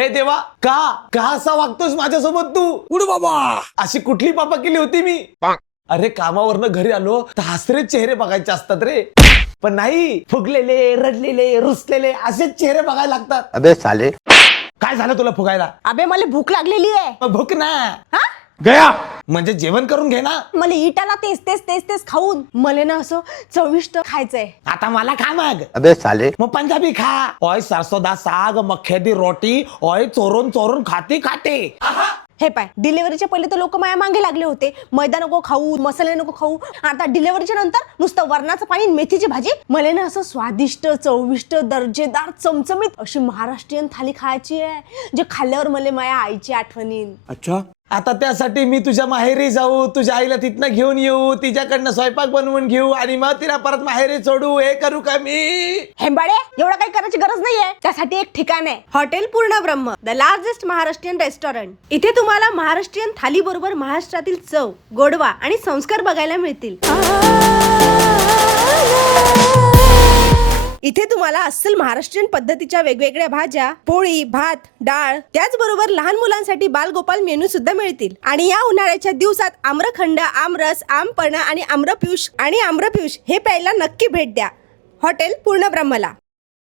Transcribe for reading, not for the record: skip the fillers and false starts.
हे देवा, का असा वागतोस माझ्यासोबत तू? उड बाबा, अशी कुठली पापा केली होती मी? अरे कामावरनं घरी आलो तर हसरे चेहरे बघायचे असतात रे, पण नाही, फुगलेले, रडलेले, रुसलेले असेच चेहरे बघायला लागतात. अबे साले, काय झालं तुला फुगायला? अबे मला भूक लागलेली आहे. मग भूक ना हा? गया म्हणजे जेवण करून घे ना. मला इटाला तेच तेच तेच तेच खाऊन मला ना असं चविष्ट खायचंय. आता मला खा मग. अबे साले, मग पंजाबी खा. ओय सरसोदा साग, मक्के दी रोटी, ओय चोरून चोरून खाते खाते. हे पाय, डिलिव्हरीच्या पहिले तर लोक माया मागे लागले होते, मैदा नको खाऊ, मसाले नको खाऊ. आता डिलिव्हरीच्या नंतर नुसतं वरणाचं पाणी आणि मेथीची भाजी. मला ना असं स्वादिष्ट, चविष्ट, दर्जेदार, चमचमीत अशी महाराष्ट्रीयन थाली खायची आहे, जे खाल्ल्यावर मला माझ्या आईची आठवण येईल. अच्छा, आता त्यासाठी मी तुझ्या माहेरी जाऊ, तुझ्या आईला तिथनं घेऊन येऊ, तिच्याकडनं स्वयंपाक बनवून घेऊ आणि मग तिला परत माहेरी सोडू, हे करू का मी? हेंबाडे, एवढं काही करायची गरज नाहीये. त्यासाठी एक ठिकाण आहे, hotel Purnabramha, the largest Maharashtrian restaurant. इथे तुम्हाला महाराष्ट्रीयन थाली बरोबर महाराष्ट्रातील चव, गोडवा आणि संस्कार बघायला मिळतील. इथे तुम्हाला अस्सल महाराष्ट्रीयन पद्धतीच्या वेगवेगळ्या भाज्या, पोळी, भात, डाळ, त्याचबरोबर लहान मुलांसाठी बालगोपाल मेनू सुद्धा मिळतील. आणि या उन्हाळ्याच्या दिवसात आम्रखंड, आमरस, आमपणा आणि आम्रपियुष हे प्यायला नक्की भेट द्या हॉटेल पूर्णब्रह्मला.